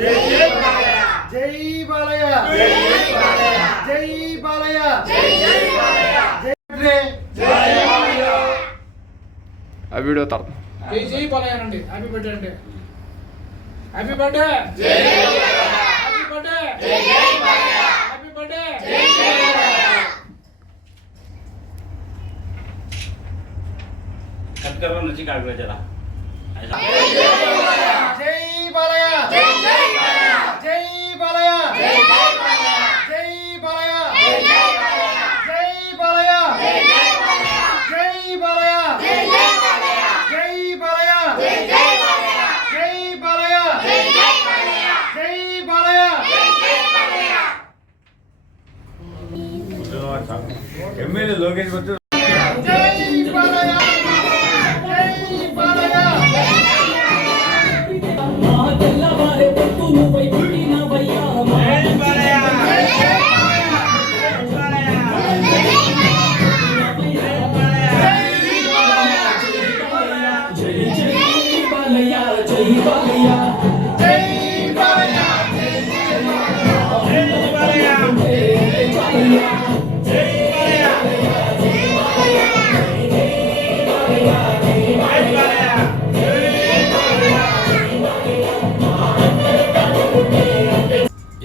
జై బాలయ్య జై బాలయ్య ఆ వీడియో తర్వాత జై బాలయ్య అండి. హ్యాపీ బర్త్డే అండి. Happy birthday happy birthday happy birthday. Cut करो नची काट लो जरा ऐसा जय बालया जय बालया जय बालया जय बालया जय बालया जय बालया जय बालया जय बालया जय बालया जय बालया एमएलए लोकेश बच्चू जय बालया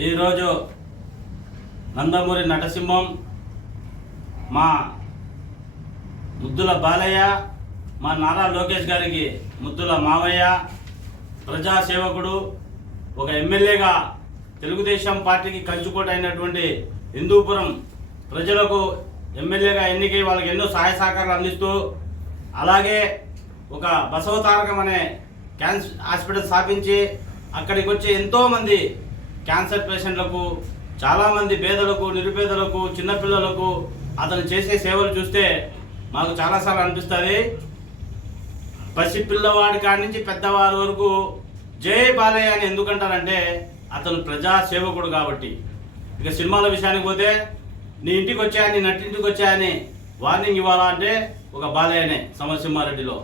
ఈరోజు నందమూరి నటసింహం మా ముద్దుల బాలయ్య మా నారా లోకేష్ గారికి ముద్దుల మావయ్య ప్రజాసేవకుడు ఒక ఎమ్మెల్యేగా తెలుగుదేశం పార్టీకి కంచుకోట అయినటువంటి హిందూపురం ప్రజలకు ఎమ్మెల్యేగా ఎన్నికై వాళ్ళకి ఎన్నో సహాయ సహకారాలు అందిస్తూ అలాగే ఒక బసవతారకం అనే క్యాన్సర్ హాస్పిటల్ స్థాపించి అక్కడికి వచ్చి ఎంతోమంది క్యాన్సర్ పేషెంట్లకు చాలామంది పేదలకు నిరుపేదలకు చిన్నపిల్లలకు అతను చేసే సేవలు చూస్తే మాకు చాలాసార్లు అనిపిస్తుంది. పసి పిల్లవాడి కాడి నుంచి పెద్దవారి వరకు జై బాలయ్య అని ఎందుకంటారంటే అతను ప్రజా సేవకుడు కాబట్టి. ఇక సినిమాల విషయానికి పోతే నీ ఇంటికి వచ్చా నీ నట్టింటికి వచ్చా అని వార్నింగ్ ఇవ్వాలా అంటే ఒక బాలయ్యనే. సమరసింహారెడ్డిలో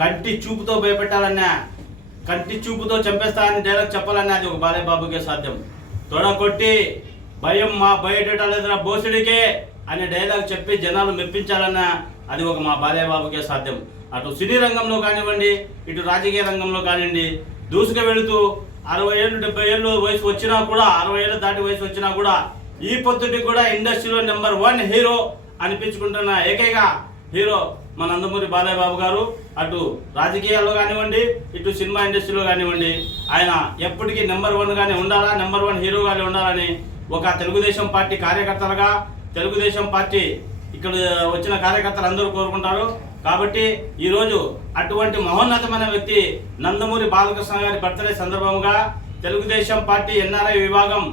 కంటి చూపుతో భయపెట్టాలన్నా కంటి చూపుతో చంపేస్తా అని డైలాగ్ చెప్పాలన్నా అది ఒక బాలయ్య బాబుకే సాధ్యం. తొడ కొట్టి భయం మా బయటలేదురా బోసుడికే అనే డైలాగ్ చెప్పి జనాలు మెప్పించాలన్నా అది ఒక మా బాలయ్య బాబుకే సాధ్యం. అటు సినీ రంగంలో కానివ్వండి ఇటు రాజకీయ రంగంలో కానివ్వండి దూసుకు వెళుతూ 60 ఏళ్ళు 70 ఏళ్ళు వయసు వచ్చినా కూడా 60 ఏళ్ళు దాటి వయసు వచ్చినా కూడా ఈ పొద్దుటికి కూడా ఇండస్ట్రీలో నెంబర్ 1 హీరో అనిపించుకుంటున్న ఏకైక హీరో మన నందమూరి బాలయ్య బాబు గారు. అటు రాజకీయాల్లో కానివ్వండి ఇటు సినిమా ఇండస్ట్రీలో కానివ్వండి ఆయన ఎప్పటికీ నెంబర్ 1 గానే ఉండాలా, నెంబర్ 1 హీరోగానే ఉండాలని ఒక తెలుగుదేశం పార్టీ కార్యకర్తలుగా తెలుగుదేశం పార్టీ ఇక్కడ వచ్చిన కార్యకర్తలు అందరూ కోరుకుంటారు. కాబట్టి ఈరోజు అటువంటి మహోన్నతమైన వ్యక్తి నందమూరి బాలకృష్ణ గారి బర్త్డే సందర్భంగా తెలుగుదేశం పార్టీ ఎన్ఆర్ఐ విభాగం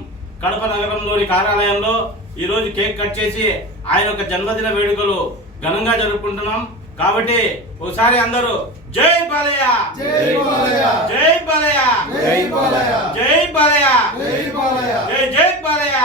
కడప నగరంలోని కార్యాలయంలో ఈరోజు కేక్ కట్ చేసి ఆయన యొక్క జన్మదిన వేడుకలు ఘనంగా జరుపుకుంటున్నాం. కాబట్టి ఒకసారి అందరూ జై బాలయ్య जय बालया జై బాలయ్య जय बालया జై బాలయ్య जय बालया జై జై బాలయ్య